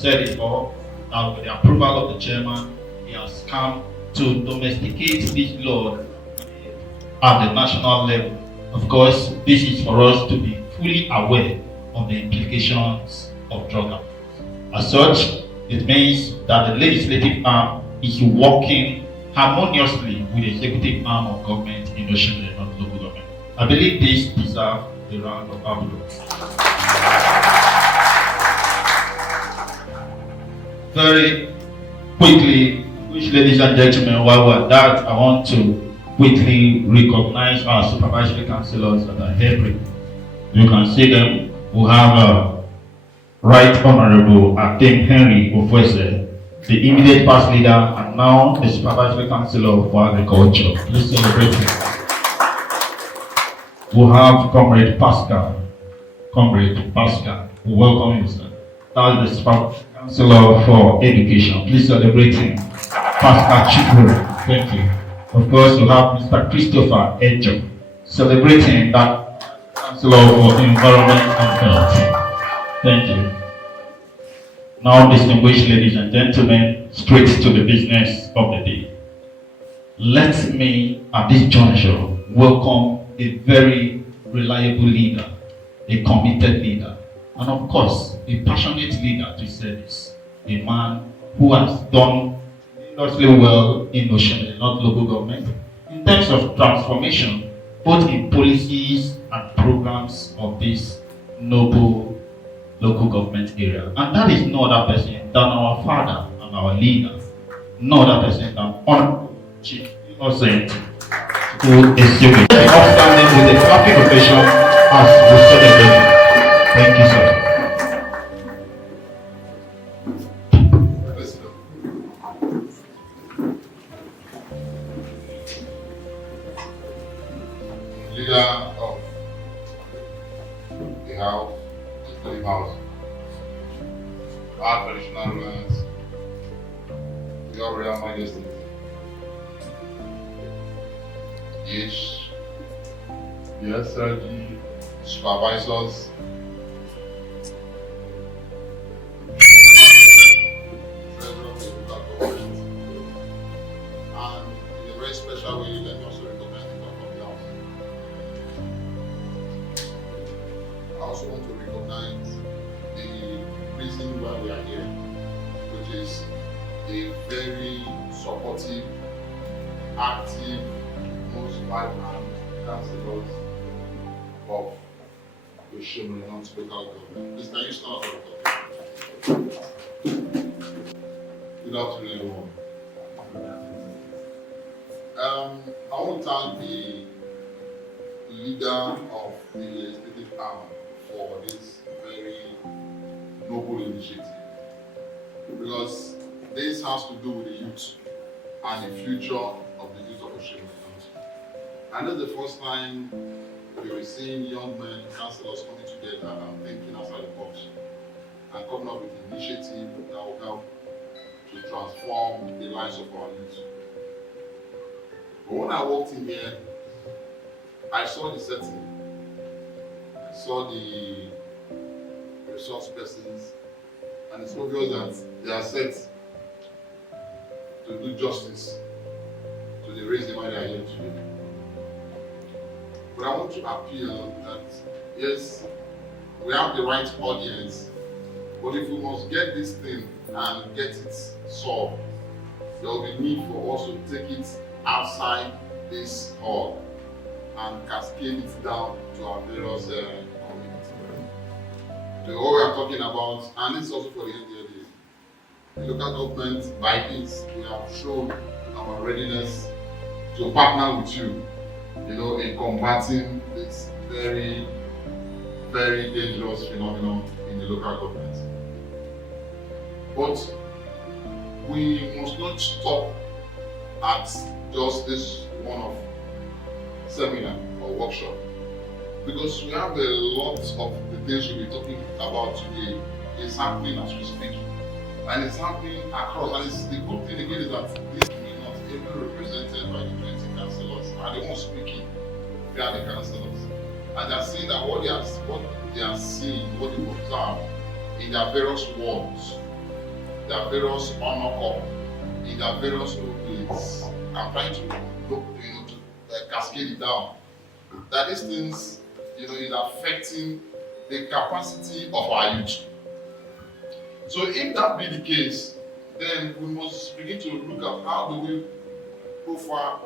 said it all, that with the approval of the chairman, he has come to domesticate this law at the national level. Of course, this is for us to be fully aware of the implications of drug abuse. As such, it means that the legislative arm is working harmoniously with the executive arm of government in Oshimiri, not local government. I believe this deserves a round of applause. Very quickly, ladies and gentlemen, while we're at that, I want to quickly recognize our supervisory councillors that are here. You can see them. We have Right Honorable Akim Henry Ofwese, the immediate past leader and now the supervisory councillor for agriculture. Please celebrate him. We have Comrade Pascal. We welcome you, sir. That is the supervisory councillor for education. Please celebrate him. Pascal Chikuru. Thank you. Of course, you have Mr. Christopher Ejo, celebrating that councillor for environment and health. Thank you. Now, distinguished ladies and gentlemen, straight to the business of the day. Let me, at this juncture, welcome a very reliable leader, a committed leader, and of course, a passionate leader to service. A man who has done enormously well in Oshimiri, not local government, in terms of transformation, both in policies and programs of this noble local government area. And that is no other person than our father and our leader, no other person than Honorable Chief Innocent, who is civil. Outstanding with a clapping ovation as we celebrate. Thank you, sir. Leader of the House, the House, our traditional rulers, Your Royal Majesty, the SLG supervisors, and in a very special way, let me also recognize the Clerk of the House. I also want to recognize the reason why we are here, which is the very supportive, active, most vibrant councillors of the Oshimiri North local government. Please, can you stand up for the talk? Good afternoon, everyone. I want to thank the leader of the legislative arm for this very noble initiative, because this has to do with the youth and the future of the youth of Oshimiri. And that's the first time we were seeing young men, councillors coming together and thinking outside the box and coming up with initiative that will help to transform the lives of our youth. But when I walked in here, I saw the setting. I saw the resource persons, and it's obvious that they are set to do justice to the reason why they are here today. But I want to appeal that, yes, we have the right audience, but if we must get this thing and get it solved, there will be need for us to take it outside this hall and cascade it down to our various communities. So what we are talking about, and this is also for the NDLA, the local government, by this, we have shown our readiness to partner with you, in combating this very, very dangerous phenomenon in the local government. But we must not stop at just this one-off seminar or workshop, because we have a lot of the things we'll be talking about today is happening as we speak, and it's happening across. And it's the good thing again is that this will not even represented by the 20 councillors, and the ones speaking, they are the councillors, and they are saying that what they are seeing, what they observe in their various wards their various honor corps in their various places. I'm trying to look, to cascade it down. That these things, is affecting the capacity of our youth. So if that be the case, then we must begin to look at how do we profile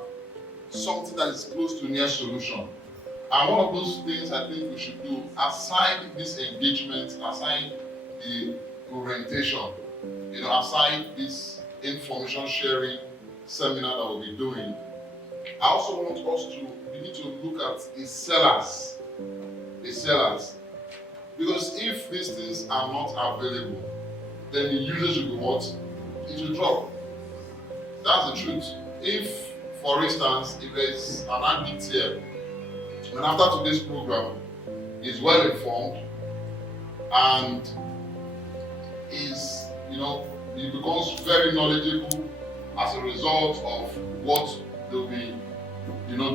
something that is close to near solution. And one of those things I think we should do, aside this engagement, aside the orientation, aside this information sharing seminar that we'll be doing, I also want us to begin to look at the sellers. The sellers. Because if these things are not available, then the usage will be what? It will drop. That's the truth. If, for instance, if there's an addict here, and after today's program, is well informed and is, he becomes very knowledgeable as a result of what they'll be,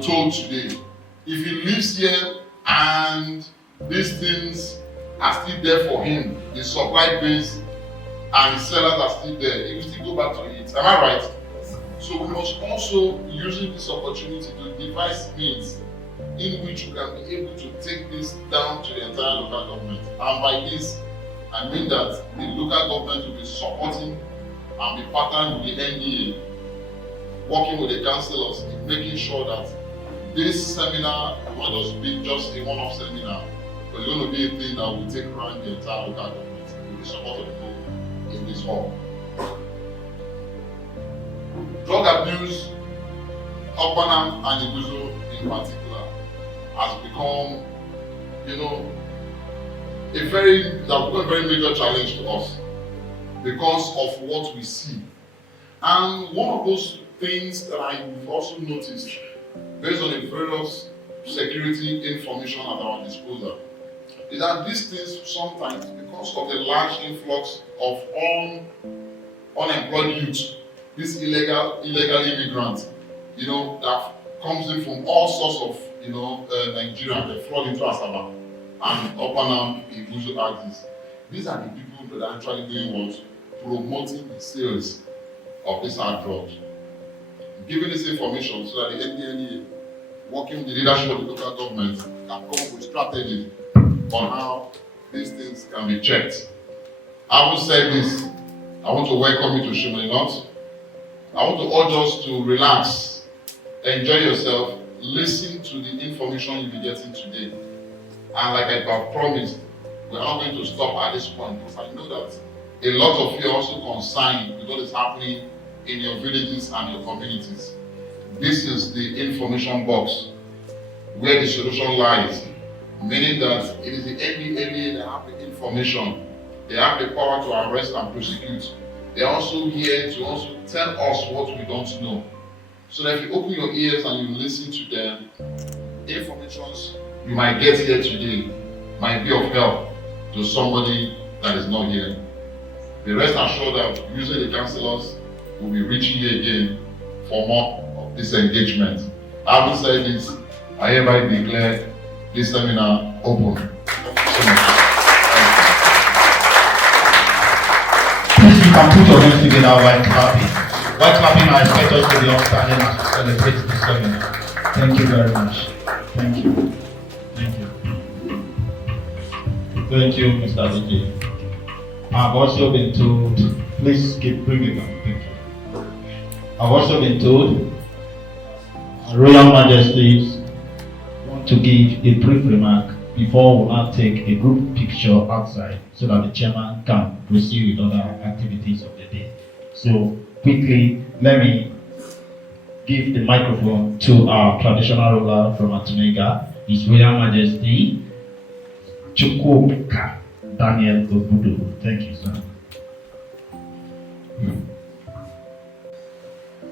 told today. If he lives here and these things are still there for him, the supply base and the sellers are still there, he will still go back to it. Am I right? So we must also use this opportunity to devise means in which we can be able to take this down to the entire local government. And by this, I mean that the local government will be supporting and be partnering with the NDA, working with the councillors in making sure that this seminar will not just be just a one-off seminar, but it's going to be a thing that will take around the entire local government with the support of the people in this hall. Drug abuse, Okpanam and Iguzo in particular, has become, a very major challenge to us because of what we see. And one of those things that I've also noticed, based on the various security information at our disposal, is that these things sometimes, because of the large influx of unemployed youth, these illegal immigrants, that comes in from all sorts of, Nigeria, they flood into Asaba and Okpanam, Iguzo axis. These are the people that are actually doing what? Promoting the sales of these hard drugs. Giving this information so that the NDLEA, working with the leadership of the local government, can come up with strategies on how these things can be checked. I will say this, I want to welcome you to Shimoni North. I want to urge us to relax, enjoy yourself, listen to the information you'll be getting today. And like I have promised, we're not going to stop at this point because I know that a lot of you are also concerned with what is happening in your villages and your communities. This is the information box where the solution lies, meaning that it is the NDLEA that have the information. They have the power to arrest and prosecute. They are also here to also tell us what we don't know. So that if you open your ears and you listen to them, informations you might get here today might be of help to somebody that is not here. Be rest assured that using the councillors will be reaching you again for more of this engagement. Having said this, I hereby declare this seminar open. Thank you so much. Please, you can put your hands together while clapping. While clapping, I expect us to be upstanding as we celebrate the seminar. Thank you very much. Thank you. Thank you. Thank you, Mr. Vijay. I've also been told, please keep bringing on. Thank you. I've also been told, Royal Majesties want to give a brief remark before we now take a group picture outside so that the chairman can proceed with other activities of the day. So quickly, let me give the microphone to our traditional ruler from Atunega, His Royal Majesty Chukwuka Daniel Obudu. Thank you, sir.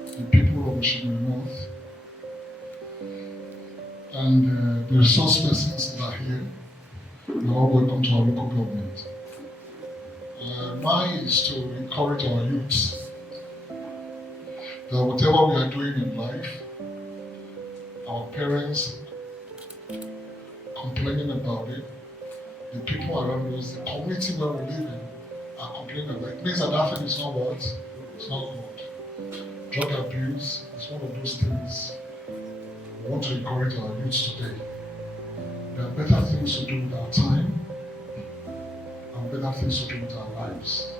The people of Oshimiri North and the resource persons that are here, you're all welcome to our local government. Mine is to encourage our youths that whatever we are doing in life, our parents complaining about it, the people around us, the community where we live in are complaining about. It means that thing is not what? It's not good. Drug abuse is one of those things we want to encourage our youth today. There are better things to do with our time and better things to do with our lives.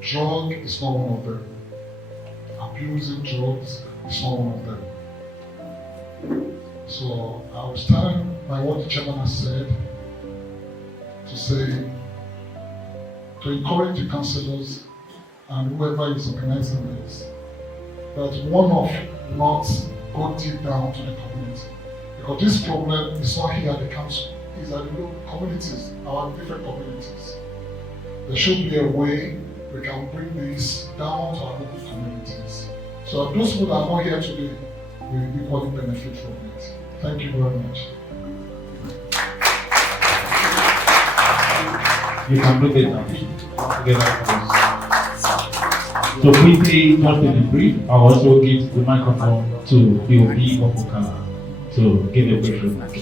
Drug is not one of them. Abusing drugs is not one of them. So I will stand by what the chairman has said to say, to encourage the councillors and whoever is organizing this, that one of not go deep down to the community. Because this problem is not here at the council, it's at the local communities, our different communities. There should be a way we can bring this down to our local communities. So those who are not here today will equally benefit from it. Thank you very much. You can bring it down together, please. So quickly, just in a brief, I'll also give the microphone to BOP of Okala to give a brief remark.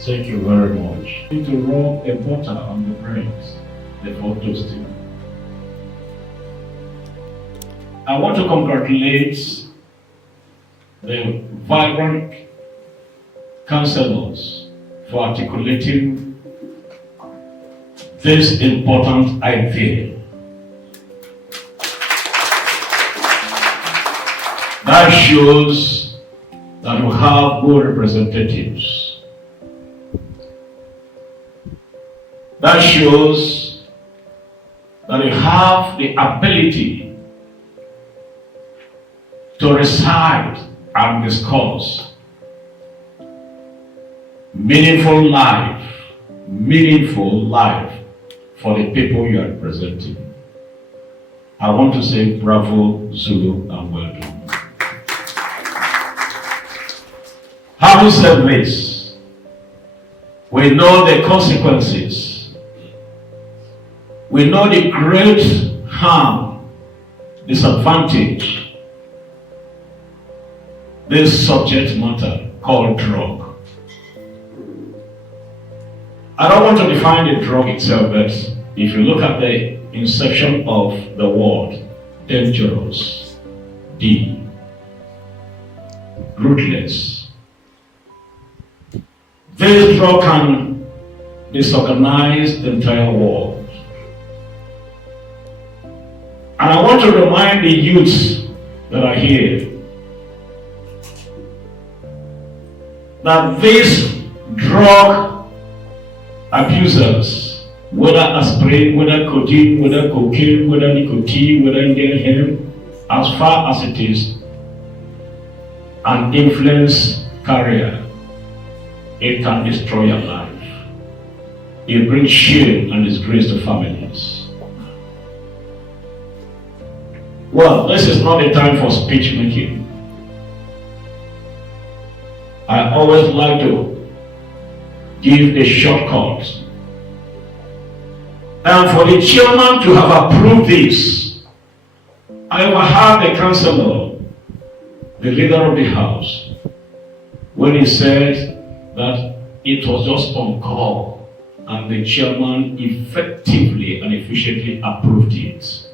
Thank you very much. I need to rub a butter on the brains before toasting. I want to congratulate the vibrant councillors for articulating this important idea. That shows that we have good representatives. That shows that we have the ability to recite and discuss meaningful life for the people you are representing. I want to say bravo, Zulu, and well done. Having said this, we know the consequences. We know the great harm, disadvantage, this subject matter called drug. I don't want to define the drug itself, but if you look at the inception of the word, dangerous, D, ruthless. This drug can disorganize the entire world. And I want to remind the youths that are here that these drug abusers, whether aspirin, whether codeine, whether cocaine, whether nicotine, whether Indian hemp, as far as it is an influence carrier, it can destroy your life. It brings shame and disgrace to families. Well, this is not a time for speech making. I always like to give a shortcut. And for the chairman to have approved this, I overheard the councillor, the leader of the house, when he said that it was just on call and the chairman effectively and efficiently approved it.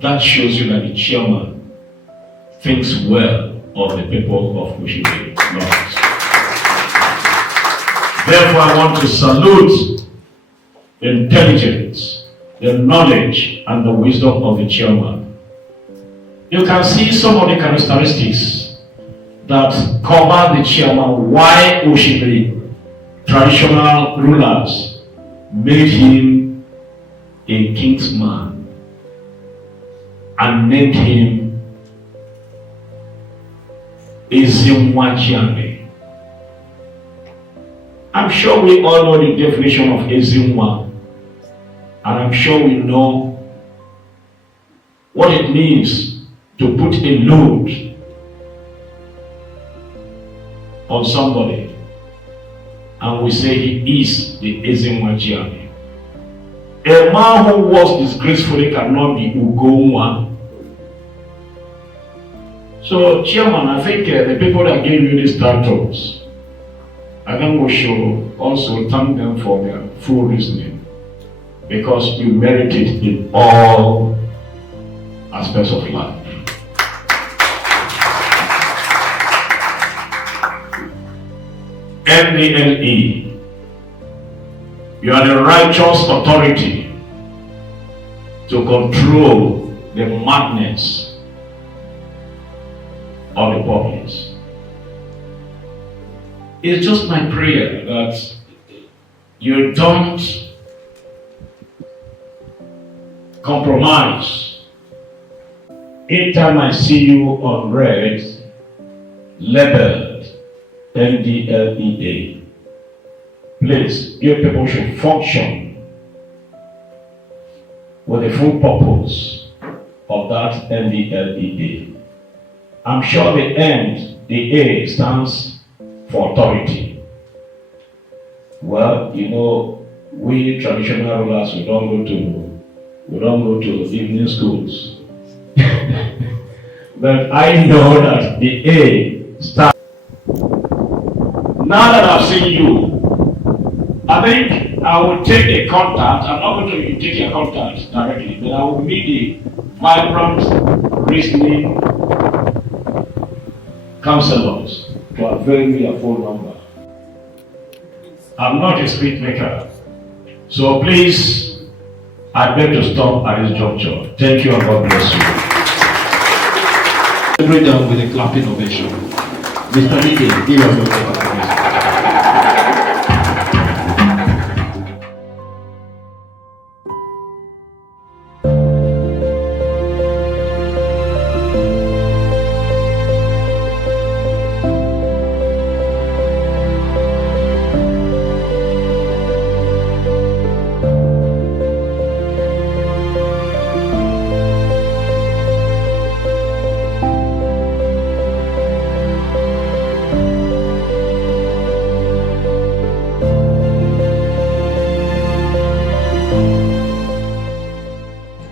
That shows you that the chairman thinks well of the people of Oshibwe North. Therefore, I want to salute the intelligence, the knowledge, and the wisdom of the chairman. You can see some of the characteristics that cover the chairman, why Oshibwe traditional rulers made him a king's man and named him Ezinwa. I'm sure we all know the definition of Ezinwa, and I'm sure we know what it means to put a load on somebody, and we say he is the Ezinwa. A man who was disgracefully cannot be Ugonwa. So, Chairman, I think the people that gave you these titles, And then we should also thank them for their full reasoning, because you merit it in all aspects of life. NDLE, you are the righteous authority to control the madness of the populace. It's just my prayer that you don't compromise. Anytime I see you on red, labeled NDLEA, please, your people should function with the full purpose of that NDLEA. I'm sure the N, the A stands for authority. Well, you know, we traditional rulers, we don't go to evening schools. But I know that the A stands. Now that I've seen you, I think I will take a contact. I'm not going to take your contact directly, but I will meet the vibrant, reasoning counselors to avail me a phone number. I'm not a speed maker, so please, I beg to stop at this juncture. Thank you and God bless you. Celebrate them with a clapping ovation. Mr. Dike, give us a round of applause.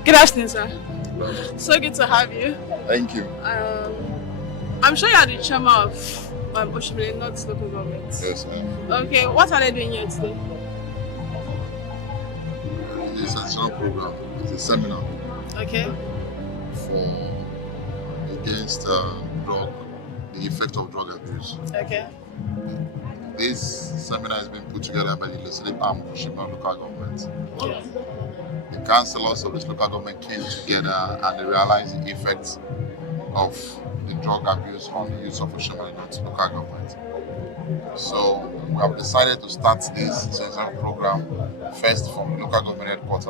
Good afternoon, sir. So good to have you. Thank you. I'm sure you are the chairman of Oshimile North Local Government. Yes, Okay, what are they doing here today? it's a national program. It's a seminar Okay. for against drug, the effect of drug abuse. Okay. This seminar has been put together by the legislative arm of Oshimile local government. Okay. The councillors of this local government came together and they realized the effects of the drug abuse on the youth of Oshimile North local government. So we have decided to start this sensor program first from local government headquarters.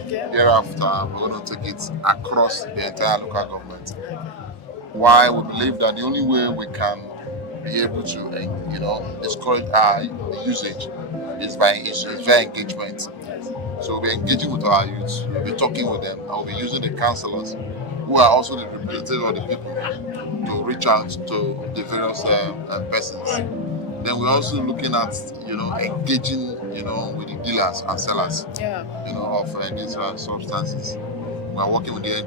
Okay. Thereafter, we're going to take it across the entire local government. Why? We believe that the only way we can be able to, discourage our usage is via engagement. So we'll be engaging with our youth, we'll be talking with them, and we'll be using the councillors, who are also the representatives of the people, to reach out to the various persons. Then we're also looking at, engaging, with the dealers and sellers, Yeah. of these substances. We're working with the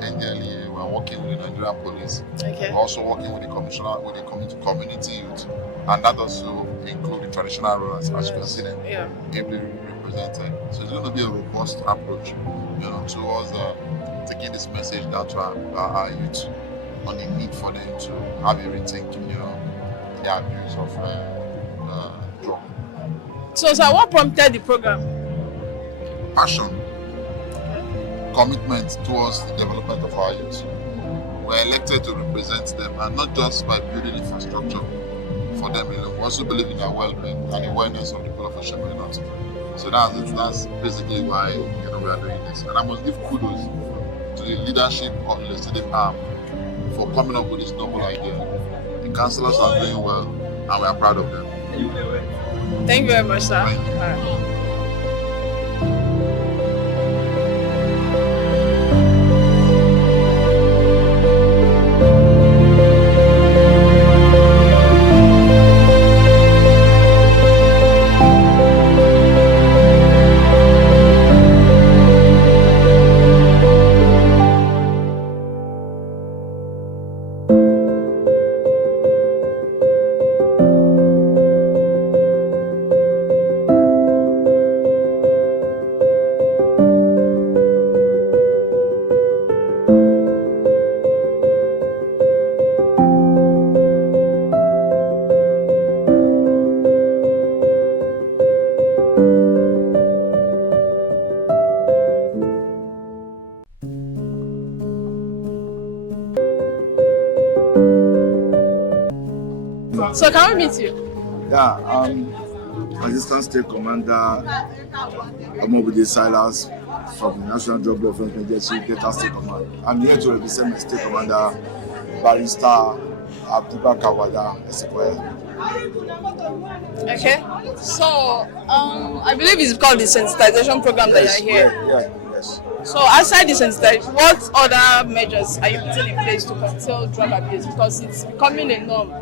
NDLEA, we're working with the Nigerian police, Okay. we're also working with the commissioner, with the community youth, and that also includes the traditional rulers, as you can see them Yeah. ably represented. So it's going to be a robust approach, towards taking this message down to our youth on the need for them to have a rethink, the abuse of drug. So, sir, what prompted the program? Passion, commitment towards the development of our youth. We're elected to represent them, and not just by building infrastructure for them alone. We also believe in their well-being and the wellness of the people of Oshimile North. So that's basically why we are doing this. And I must give kudos to the leadership of the legislative arm for coming up with this noble idea. The councillors are doing well, and we are proud of them. Thank you very much, sir. Thank you. All right. So can we meet you? Yeah, Assistant State Commander Omobide Silas from the National Drug Law Enforcement Agency, Delta State Command. I'm here to represent my State Commander, Barrister Abubakar Wada Esquire. Okay. So I believe it's called the sensitization program that you're here. Yes. So outside the sensitization, what other measures are you putting in place to curtail drug abuse? Because it's becoming a norm,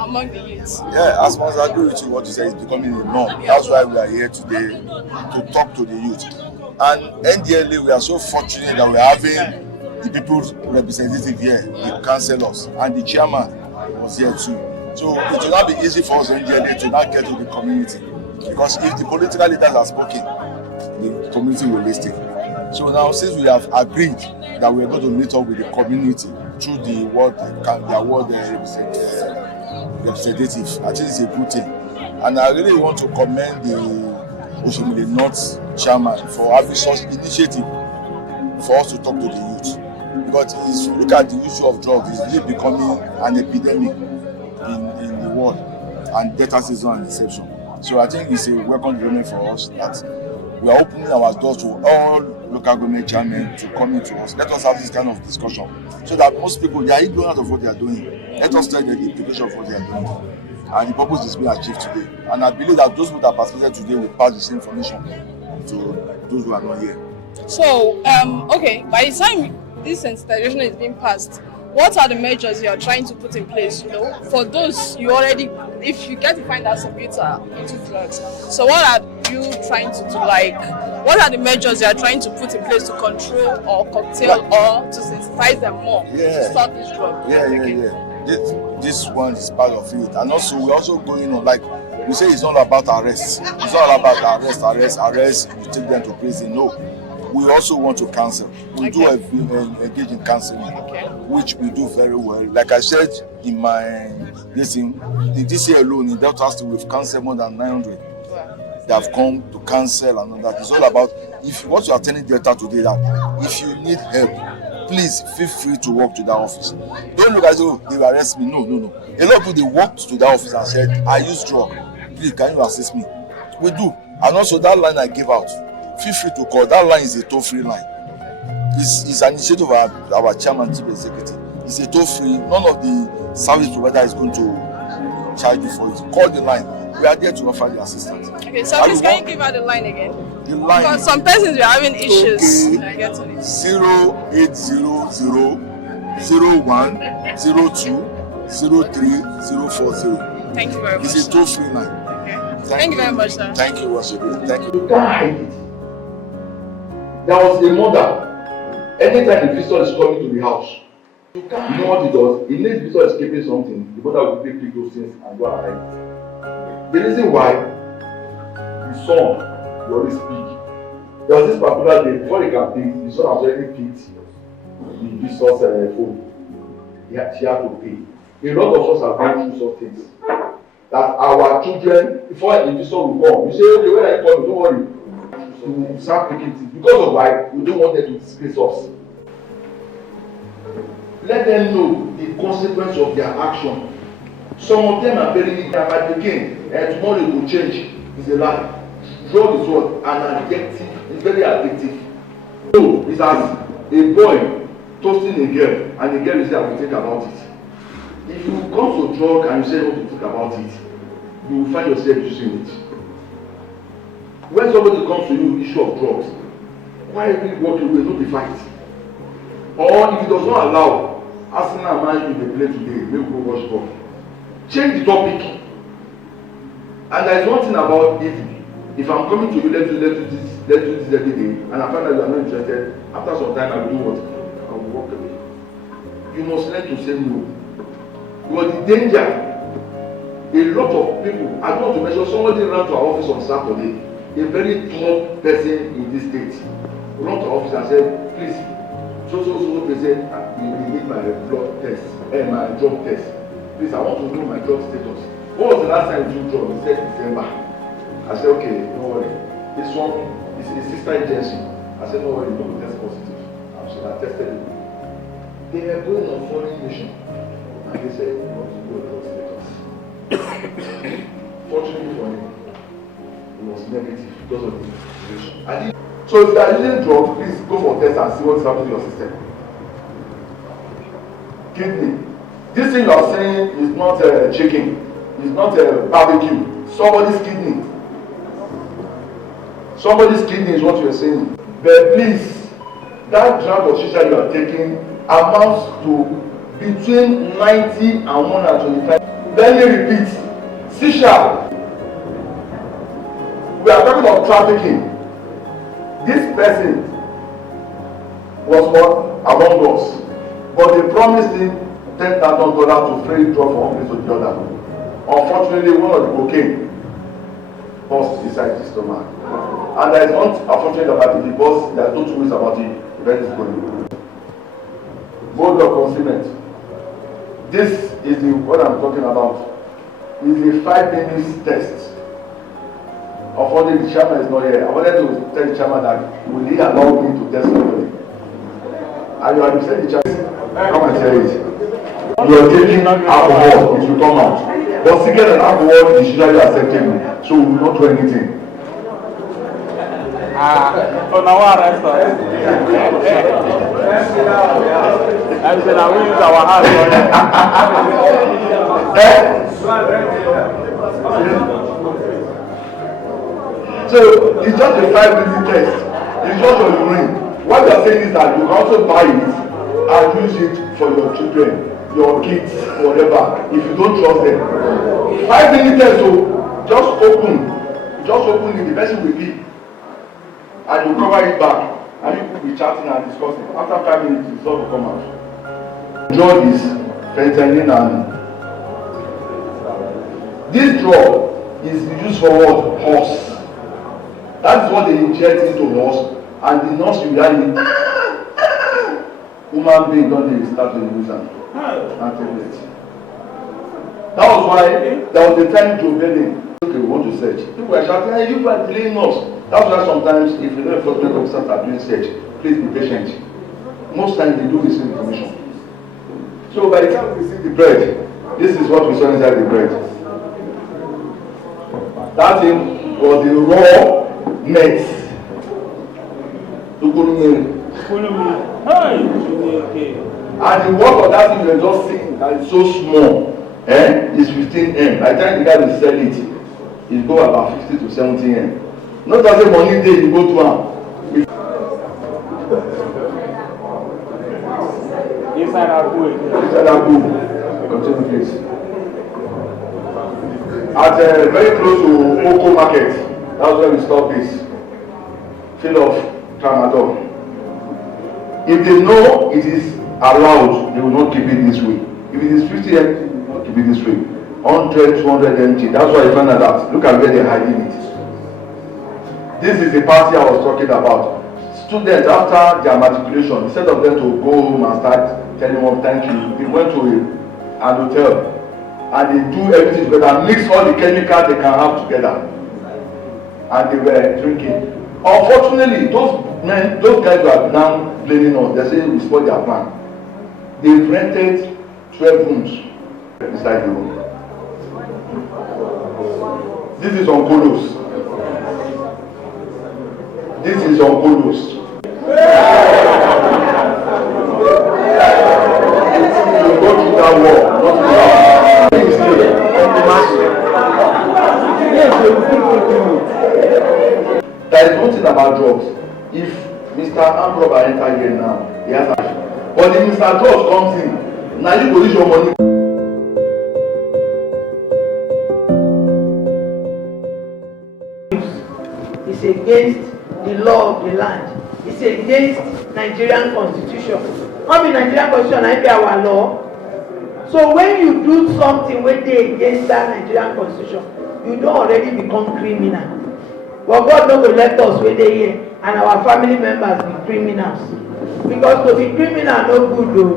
among the youths. Yeah, as much as I agree with you, what you say is becoming a norm. That's why we are here today to talk to the youth. And NDLA, we are so fortunate that we are having the people's representative here, the councillors, and the chairman was here too. So it will not be easy for us NDLA to not get to the community, because if the political leaders are spoken, the community will listen. So now, since we have agreed that we are going to meet up with the community through the ward representative, I think it's a good thing. And I really want to commend the Oshimile North chairman for having such initiative for us to talk to the youth. Because if you look at the issue of drugs, it's really becoming an epidemic in the world, and data season and deception. So I think it's a welcome development for us that we are opening our doors to all local government chairmen to come into us. Let us have this kind of discussion so that most people, they are ignorant of what they are doing. Let us tell them the implication of what they are doing. And the purpose is being achieved today. And I believe that those who are participating today will pass the same information to those who are not here. So, okay, by the time this sensitization is being passed, what are the measures you are trying to put in place, for those you already, if you get to find out some youths are into drugs, so what are you trying to do, what are the measures you are trying to put in place to control or curtail or to sensitize them more to stop this drug? This one is part of it. And also, we're also going on, we say it's not about arrest. It's not about arrest, you take them to prison. No. We also want to counsel. We do engage in counseling, which we do very well. Like I said in my this year alone in Delta State, we've counseled more than 900. They have come to counsel and all that. It's all about what you are telling Delta today, that if you need help, please feel free to walk to that office. Don't look as though they will arrest me. No. A lot of people, they walked to that office and said, I use drug. Please, can you assist me? We do. And also that line I gave out, feel free to call. That line is a toll-free line. It's an initiative of our chairman, chief executive. It's a toll-free. None of the service provider is going to charge you for it. Call the line. We are there to offer the assistance. Okay, so please can you give out the line again? The line. Because some persons are having issues. 0800 0102 03040. Thank you very much. It's a toll-free line. Okay. Thank you very much, sir. Thank you, Washibu. Thank you. You can't hide it. There was a mother. Anytime the visitor is coming to the house, you know what it does? If the visitor is keeping something, the mother will pick those things and go and hide it. The reason why the son will always speak. There was this particular day, before he can pick, the son has already picked the visitor's phone. She had to pay. A lot of us have gone through some things. That our children, before the visitor will come, you say, okay, when I come, don't worry. We will start picking things. Because of why? We don't want them to disgrace us. Let them know the consequence of their action. Some of them are very ignorant at the game, and tomorrow it will change. It's a lie. Drug is what? An addictive. It's very addictive. So it's as a boy toasting a girl, and the girl is there to think about it. If you come to drug and you say not to think about it, you will find yourself using it. When somebody comes to you with issue of drugs, quietly walk away, no be fight. Or if it does not allow, Arsenal man in the play today, make we go watch ball. Change the topic. And there is one thing about if I'm coming to you, let's do this every day, and I find that you are not interested, after some time I will do what? I will walk away. You must learn to say no. Because the danger, a lot of people, I don't want to mention, somebody ran to our office on Saturday, a very top person in this state, ran to our office and said, please, so person, you need my blood test, my drug test. Please, I want to know my drug status. What was the last time you drug? He said December. I said, okay, don't worry. This one is a sister agency. I said, don't worry, you will test positive. And she had tested it. They were going on foreign mission. And they said, we want to go to drug status. Fortunately for him, it was negative because of the situation. So if you are using drugs, please go for a test and see what is happening to your system. Kidney. This thing you are saying is not chicken, it's not barbecue. Somebody's kidney. Somebody's kidney is what you are saying. But please, that drug of shisha you are taking amounts to between 90 and 125. Let me repeat. Shisha. We are talking about trafficking. This person was what? Among us. But they promised him $10,000 to free drug from one place to the other. Unfortunately, one of the cocaine burst inside his stomach. And there is not unfortunate about it because there are no two ways about it. The event is going. Bold of concealment. This is what I'm talking about. It's a 5 minutes test. Unfortunately, the chairman is not here. I wanted to tell the chairman that will he allow me to test somebody? And you have said the chairman, come and tell it. You are taking alcohol, it will come out. But cigarette and alcohol is usually acceptable, so we will not do anything. So now what arrest us? I said, I will use our hands. So it's just a 5 minute test. It's just your urine. What you are saying is that you can also buy it and use it for your children, your kids, whatever, if you don't trust them. 5 minute test, so just open it, the person will be, and you cover it back, and you will be chatting and discussing. After 5 minutes, it's all will come out. Drug is fentanyl, and this drug is used for what? Horse. That is what they inject into horse, and the nurse will really human being don't they start to use them and take it. That was why there was a time Joe Biden. Okay, we want to search. People are shouting, hey, you are delaying us. That's why sometimes if the law enforcement officers are doing search, please be patient. Most times they do receive information. So by the time we see the bread, this is what we saw inside the bread. That thing was the raw meat. And the work of that thing you are just seeing that is so small, is 15M. By the time the guy will sell it, it go about 50 to 70M. Not as a money day you go to am. Inside our pool. Inside our pool. Continue please. At very close to Oko Market, that's where we stop this. Fill of tramadol. If they know it is allowed, they will not keep it this way. If it is 50 MT, they will not keep it this way. 100, 200 MT. That's why you find out. Look at where they are hiding it. This is the party I was talking about. Students, after their matriculation, instead of them to go home and start telling them thank you, they went to an hotel and they do everything together, mix all the chemicals they can have together, and they were drinking. Unfortunately, those guys who are now blaming us, they say we spoiled their plan. They've rented 12 rooms inside the room. This is on Kolos. This is on Kolos. You go through that wall, not there is one thing about drugs. If Mr. Ambrose enter here now, he has action. But if Mr. Drugs comes in, now you go use your money. It's against the law of the land. It's against Nigerian constitution. Not the Nigerian constitution, I be our law. So when you do something wey dey against that Nigerian constitution, you don already become criminal. But God no go let us wey dey here and our family members be criminals. Because to be criminal no good o.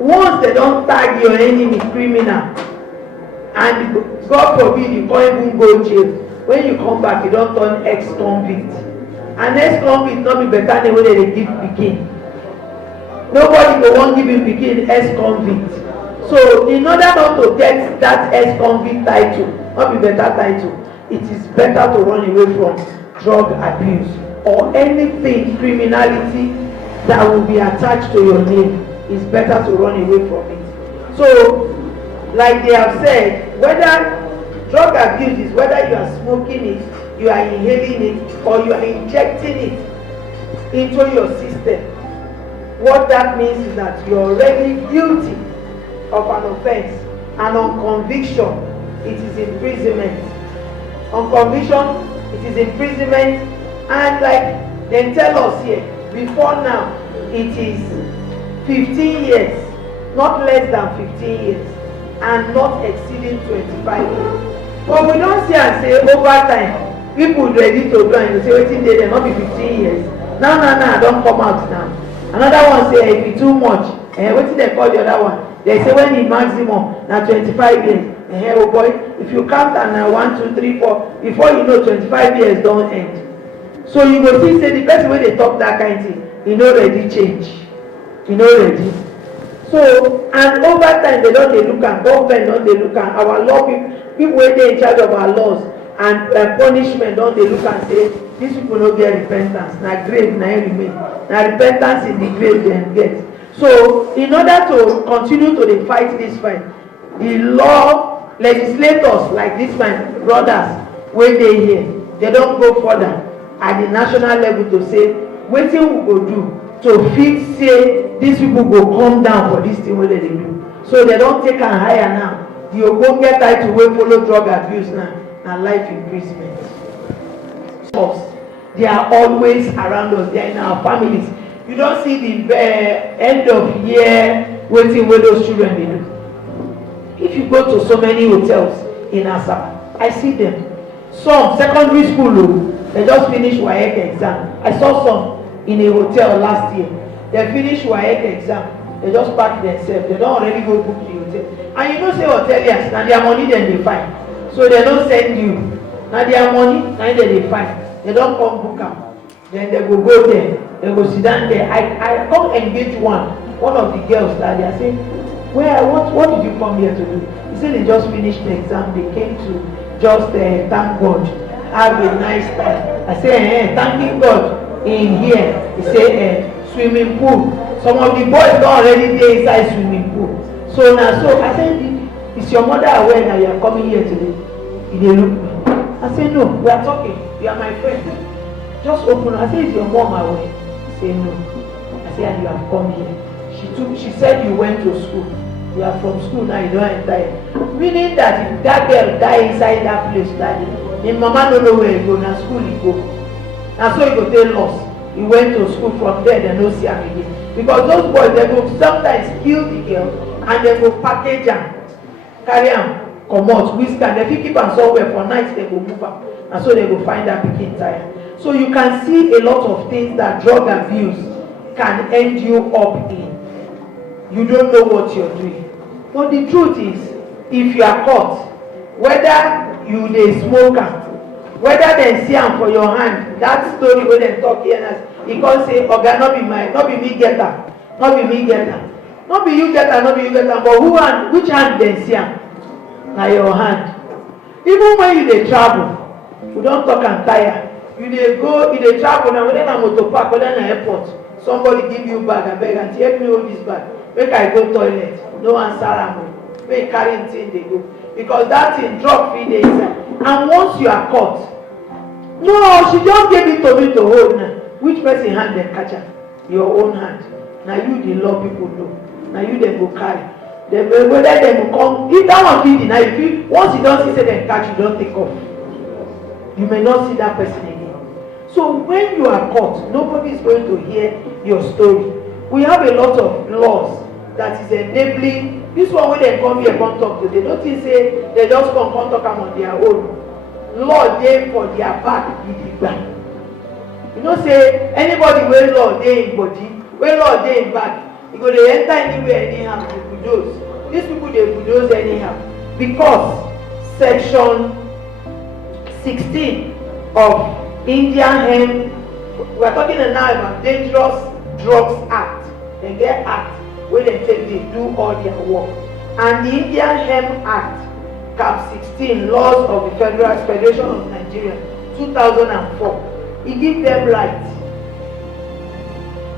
Once they don tag your enemy criminal, and God forbid you come even go jail, when you come back you don turn ex-convict. And ex-convict no be better name wey dem dey give pikin. Nobody go wan give him pikin ex-convict. So in order not to get that ex-convict title, not be better title, it is better to run away from drug abuse or anything, criminality that will be attached to your name. It's better to run away from it. So, like they have said, whether drug abuse is whether you are smoking it, you are inhaling it, or you are injecting it into your system. What that means is that you're already guilty of an offense, and on conviction, it is imprisonment. On conviction, it is imprisonment, and like they tell us here, before now, it is 15 years, not less than 15 years, and not exceeding 25 years. But we don't see and say over time, people ready to do and you say, waiting there, they not be 15 years. No, don't come out now. Another one say, it be too much. What did they call the other one? They say when the maximum, now 25 years. Oh boy, if you count and now 1, 2, 3, 4, before you know 25 years don't end. So you go see, say the person when they talk that kind of thing, he no ready change. He no ready. So, and over time, they don't look at, government don't they look at, our law people when they in charge of our laws, and punishment don't they look and say, these people don't get repentance, now grave, now remain. Now repentance in the grave they get. So, in order to continue to fight this fight, the law legislators like this my brothers, when they here, they don't go further at the national level to say, what thing we go do to fit say these people go come down for this thing wey they do. So they don't take am higher now. The ogbonge title wey follow drug abuse now na life imprisonment. They are always around us. They are in our families. You don't see the end of year waiting wey those children dey do. If you go to so many hotels in Asaba, I see them. Some secondary school, they just finished WAEC exam. I saw some in a hotel last year. They finish WAEC exam. They just pack themselves. They don't already go book the hotel. And you know say hoteliers, now their money then they find. So they don't send you. Now their money, now they find. They don't come book them. Then they will go there. They will sit down there. I come engage one of the girls that they are saying, what did you come here to do? He said they just finished the exam. They came to just thank God. Have a nice time. I say, thanking God in here. He said, swimming pool. Some of the boys don't already there inside swimming pool. So now, so I said, is your mother aware that you are coming here today? He didn't look me. I said, no, we are talking. You are my friend. Just open. I said, is your mom aware? He said, no. I said, you have come here. She said you went to school. You are from school now, you don't enter here. Meaning that if that girl die inside that place that day, him mama don't know where he go, now school he go. And so he go tell lost. He went to school, from there they no see him again. Because those boys, they go sometimes kill the girl and they go package am, carry am, come out, whisk am. If you keep am somewhere for night, they go move am. And so they go find that pikin tire. So you can see a lot of things that drug abuse can end you up in. You don't know what you're doing. But the truth is, if you are caught, whether you dey smoke am, whether they see am for your hand, that story wey dem talk here, he come say, oga, no be me get am, no be me get am. No be you get am, no be you get am, but who hand, which hand dem see am? Na your hand. Even when you dey travel, we don talk am tire. You dey travel now, whether na motor park, whether na airport, somebody give you bag, abeg, aunty, help me hold this bag. Make I go toilet. No answer am. Make carry thing dey go. Because that thing drug fit dey inside. And once you are caught, no, she just gave it to me to hold now. Which person hand dem catch am? Your own hand. Na you the law people know. Na you dem go carry. Whether dem go come, if that one fit deny you, once you don see say dem catch you, don take off. You may not see that person again. So when you are caught, nobody is going to hear your story. We have a lot of laws that is enabling. This one when they come here come talk today, don't you say they just come talk am on their own. Law dey for their back gidigba. You know say anybody wey law dey in body, wey law dey in back, e go dey enter anywhere anyhow dey bulldoze. These people dey bulldoze anyhow because section 16 of Indian Hemp, we are talking now about Dangerous Drugs Act. They get act where they take they do all their work. and the Indian Hemp Act, Cap 16, Laws of the Federation of Nigeria, 2004. It gives them right.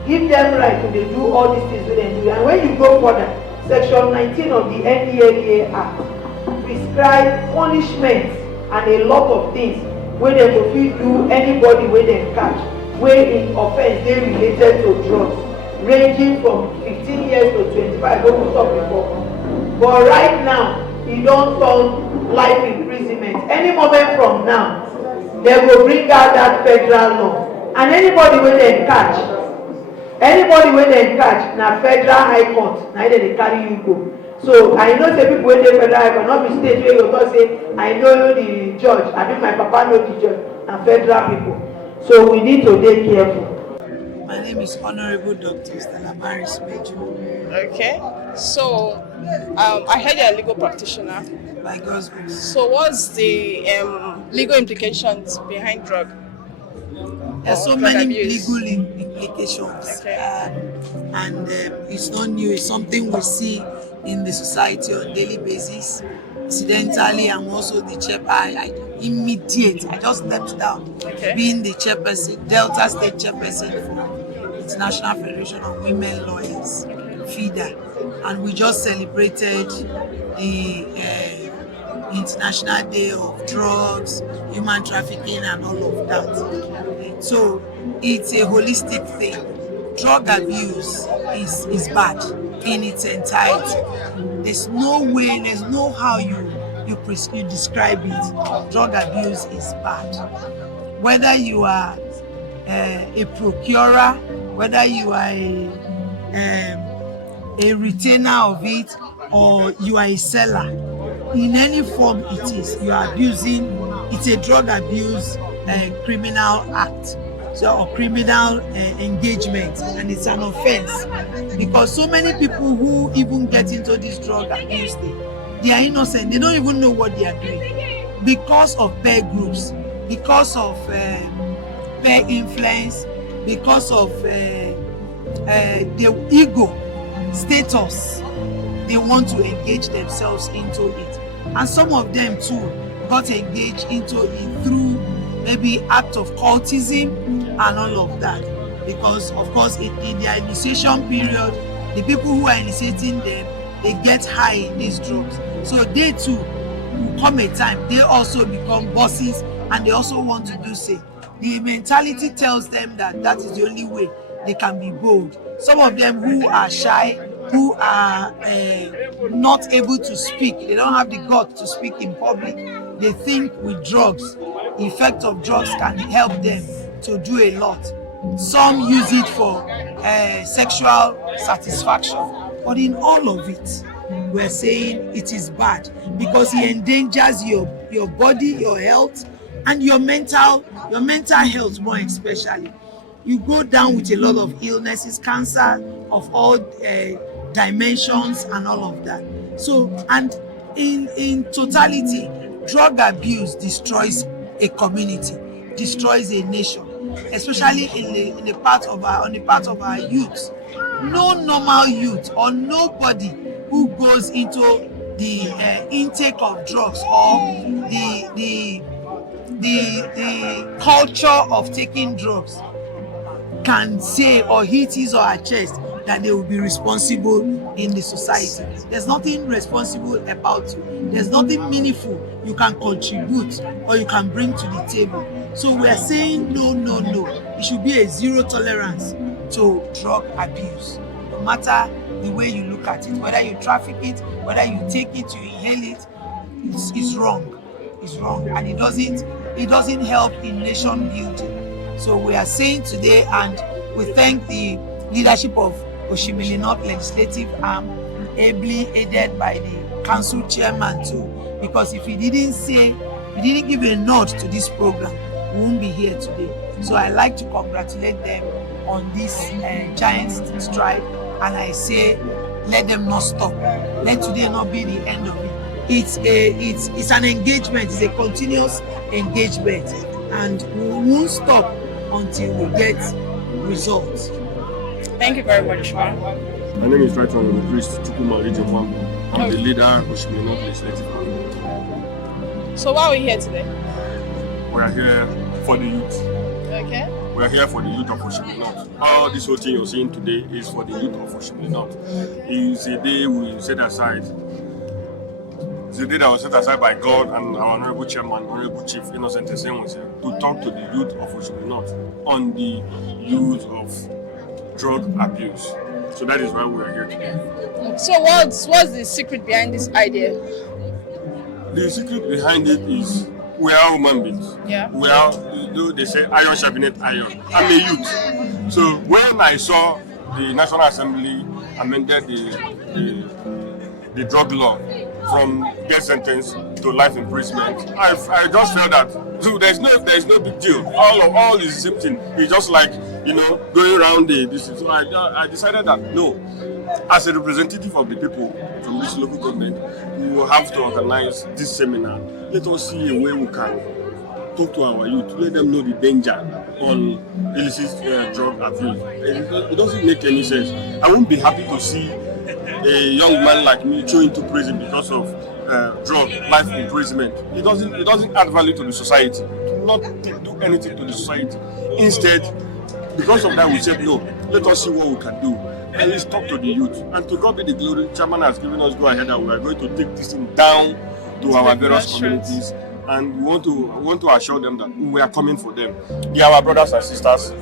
Give them right to do all these things they do. And when you go further, Section 19 of the NDLEA Act prescribe punishments and a lot of things where they go fit do anybody where they catch, where in offense they related to drugs, ranging from 15 years to 25, we will talk before. But right now, you don't turn life imprisonment. Any moment from now, they will bring out that federal law. And anybody where they catch, na federal high court, na they carry you go. So I know say people wey dey federal high court, not be state wey go talk say I know the judge, I mean my papa know the judge, na federal people. So we need to dey careful. My name is Honorable Dr. Stella Maris Meju. Okay. So I heard you're a legal practitioner. By God's grace. So what's the legal implications behind drug? There's so many legal implications, and it's not new. It's something we see in the society on a daily basis. Incidentally, I'm also the chairperson. I just stepped down, being the chairperson, Delta State chairperson for International Federation of Women Lawyers, FIDA, and we just celebrated the International Day of Drugs, Human Trafficking, and all of that. So it's a holistic thing. Drug abuse is bad in its entirety. There's no way, there's no how you describe it. Drug abuse is bad. Whether you are a procurer, whether you are a retainer of it, or you are a seller, in any form it is, you are abusing. It's a drug abuse criminal act, or criminal engagement, and it's an offense, because so many people who even get into this drug abuse, they are innocent. They don't even know what they are doing because of peer groups, because of peer influence, because of the ego status. They want to engage themselves into it, and some of them too got engaged into it through maybe act of cultism and all of that, because of course in their initiation period, the people who are initiating them, they get high in these drugs, so they too will come a time they also become bosses, and they also want to do same. The mentality tells them that that is the only way they can be bold. Some of them who are shy, who are not able to speak, they don't have the guts to speak in public, they think with drugs, the effect of drugs can help them to do a lot. Some use it for sexual satisfaction, but in all of it, we're saying it is bad because it endangers your body, your health, and your mental health more especially. You go down with a lot of illnesses, cancer of all dimensions and all of that. So, and in totality, drug abuse destroys a community, destroys a nation, especially on the part of our youth. No normal youth or nobody who goes into the intake of drugs or the culture of taking drugs can say or hit his or her chest that they will be responsible in the society. There's nothing responsible about you. There's nothing meaningful you can contribute or you can bring to the table. So we're saying no. It should be a zero tolerance to drug abuse. No matter the way you look at it, whether you traffic it, whether you take it, you inhale it, it's wrong. It's wrong, and it doesn't help in nation building. So we are saying today, and we thank the leadership of Oshimili North Legislative Arm, ably aided by the council chairman too, because if he didn't give a nod to this program, we won't be here today. So I like to congratulate them on this giant stride, and I say let them not stop. Let today not be the end of it. It's an engagement. It's a continuous engagement, and we won't stop until we get results. Thank you very much, man. My name is Right Honorable Priest Chukwuma Rijemwambo. I'm the leader of Oshimiri North Legislative Committee. So why are we here today? We are here for the youth. Okay. We are here for the youth of Oshimiri North. All this whole thing you're seeing today is for the youth of Oshimiri North. It's a day we set aside. It's a day that was set aside by God and our Honorable Chairman, Honorable Chief Innocent Esenwese, to talk to the youth of Oshimiri North on the use of drug abuse. So that is why we are here today. So what's the secret behind this idea? The secret behind it is we are human beings. Yeah. We are, they say iron sharpeneth iron. I'm a youth. So when I saw the National Assembly amended the drug law from death sentence to life imprisonment, I just felt that so there's no big deal. All is the same thing. It's just like, going around this. So I decided that no, as a representative of the people from this local government, we will have to organize this seminar. Let us see a way we can talk to our youth, let them know the danger on illicit drug abuse. It doesn't make any sense. I won't be happy to see a young man like me thrown into prison because of drug, life imprisonment. It doesn't add value to the society. It will not do anything to the society. Instead, because of that, we said no. Let us see what we can do. And let's talk to the youth. And to God be the glory, Chairman has given us go ahead and we are going to take this thing down to our various communities. And we want to assure them that we are coming for them. They are our brothers and sisters.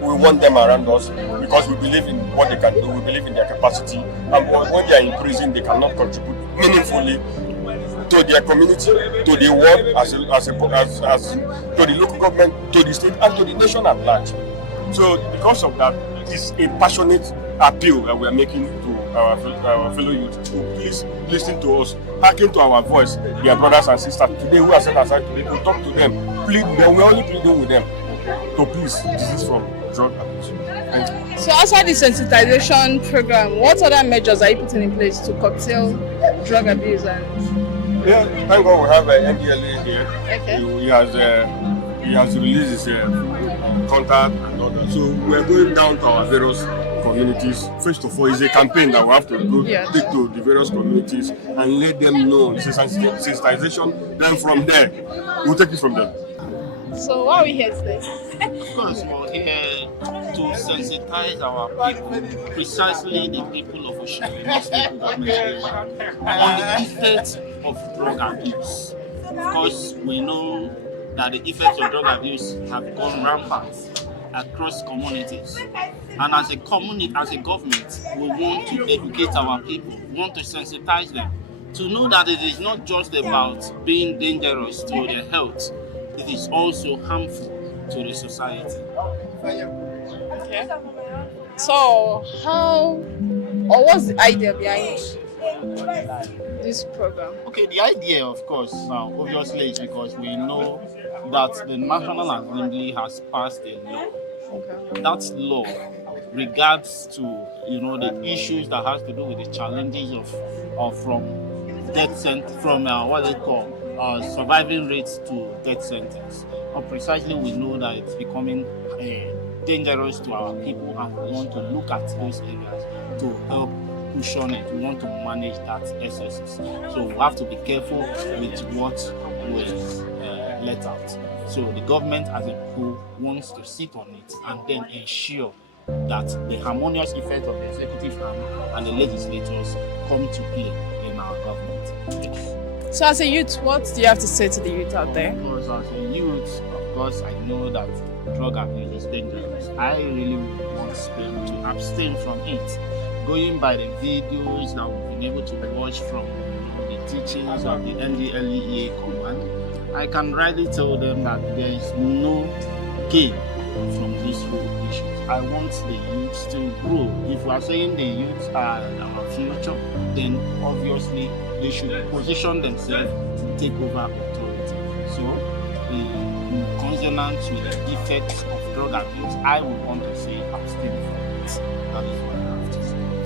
We want them around us because we believe in what they can do. We believe in their capacity. And when they are in prison, they cannot contribute meaningfully to their community, to the world, as to the local government, to the state, and to the nation at large. So because of that, it's a passionate appeal that we are making to our fellow youth to please listen to us, hearken to our voice, their brothers and sisters today who are set aside today, to talk to them, plead them. We're only pleading with them to please desist from drug abuse. Thank you. So outside the sensitization program, what other measures are you putting in place to curtail drug abuse? Yeah, thank God we have NDLA here. Okay. He has released his contact and all that. So we're going down to our various communities. First of all, it's a campaign that we have to go take to the various communities and let them know it's a sensitization. Then from there, we'll take it from them. So why are we here today? Of course, we're here to sensitize our people, precisely the people of Oshimiri State Government area, on the effects of drug abuse. Of course, we know that the effects of drug abuse have gone rampant across communities. And as a government, we want to educate our people, we want to sensitize them to know that it is not just about being dangerous to their health, it is also harmful to the society. Okay. So what's the idea behind this program? Okay, the idea, of course, obviously is because we know that the National Assembly has passed a law. Okay. That law regards to the issues that has to do with the challenges of from death sentence, from surviving rates to death sentence. Or precisely, we know that it's becoming dangerous to our people, and we want to look at those areas to help push on it. We want to manage that excesses. So we have to be careful with what we let out. So the government as a whole wants to sit on it and then ensure that the harmonious effect of the executive arm and the legislators come to play in our government. Yes. So as a youth, what do you have to say to the youth out there? Of course, as a youth, I know that drug abuse is dangerous. I really want them to abstain from it. Going by the videos that we've been able to watch from the teachings of the NDLEA command, I can rightly tell them that there is no gain from these issues. I want the youth to grow. If we are saying the youth are our future, then obviously they should position themselves to take over authority. So, in consonance with the effects of drug abuse, I would want to say abstain from it. That is